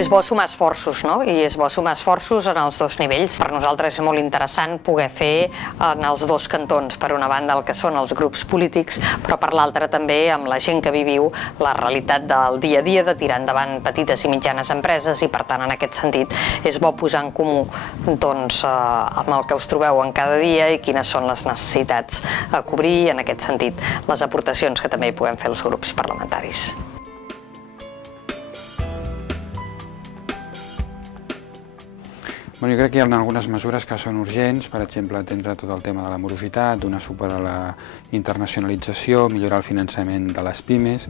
És bo sumar esforços, no? I és bo sumar esforços en els dos nivells. Per nosaltres és molt interessant poder fer en els dos cantons, per una banda el que són els grups polítics, però per l'altra també amb la gent que viu la realitat del dia a dia, de tirar endavant petites i mitjanes empreses, i per tant en aquest sentit és bo posar en comú doncs, amb el que us trobeu en cada dia i quines són les necessitats a cobrir, en aquest sentit les aportacions que també hi puguem fer els grups parlamentaris. Jo crec que hi ha algunes mesures que són urgents, per exemple, atendre tot el tema de la morositat, donar suport a la internacionalització, millorar el finançament de les pimes.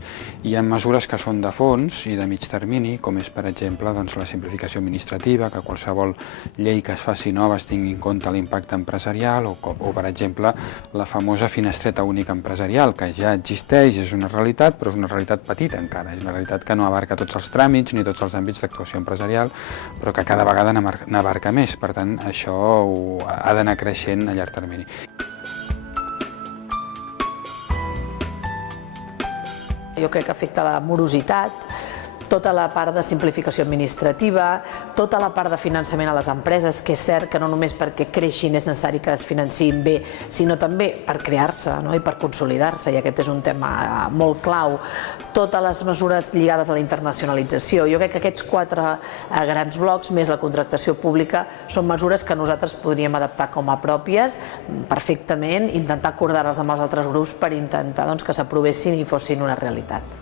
Hi ha mesures que són de fons i de mig termini, com és, per exemple, la simplificació administrativa, que qualsevol llei que es faci nova es tingui en compte l'impacte empresarial, o, per exemple, la famosa finestreta única empresarial, que ja existeix, és una realitat, però és una realitat petita encara. És una realitat que no abarca tots els tràmits ni tots els àmbits d'actuació empresarial, però que cada vegada n'abarca més. Per tant, això ha d'anar creixent a llarg termini. Jo crec que afecta la morositat, tota la part de simplificació administrativa, tota la part de finançament a les empreses, que és cert que no només perquè creixin és necessari que es financin bé, sinó també per crear-se i per consolidar-se, i aquest és un tema molt clau. Totes les mesures lligades a la internacionalització. Jo crec que aquests 4 grans blocs, més la contractació pública, són mesures que nosaltres podríem adaptar com a pròpies perfectament, intentar acordar-les amb els altres grups per intentar que s'aprovessin i fossin una realitat.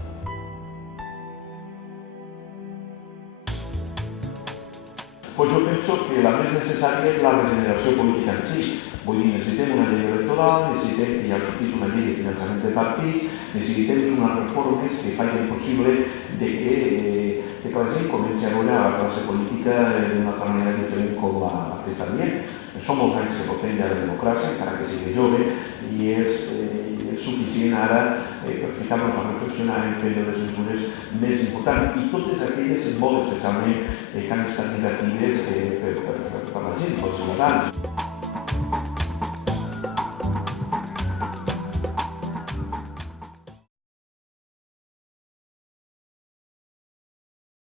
Pues yo pienso que la més necessària és la regeneració política en si. Vull dir, necessitem una llei electoral, necessitem que hi ha sortit una llei de finançament de partits, necessitem unes reformes que facin possible que la gent comenci a veure la classe política d'una altra manera diferent com la que està dient. Són molts anys que portem ja de democràcia, encara que sigui jove, i és suficient ara per ficar-nos a reflexionar en fer les mesures més importants, i totes aquelles molt especialment que han estat negatives per la gent, pels ciutadans.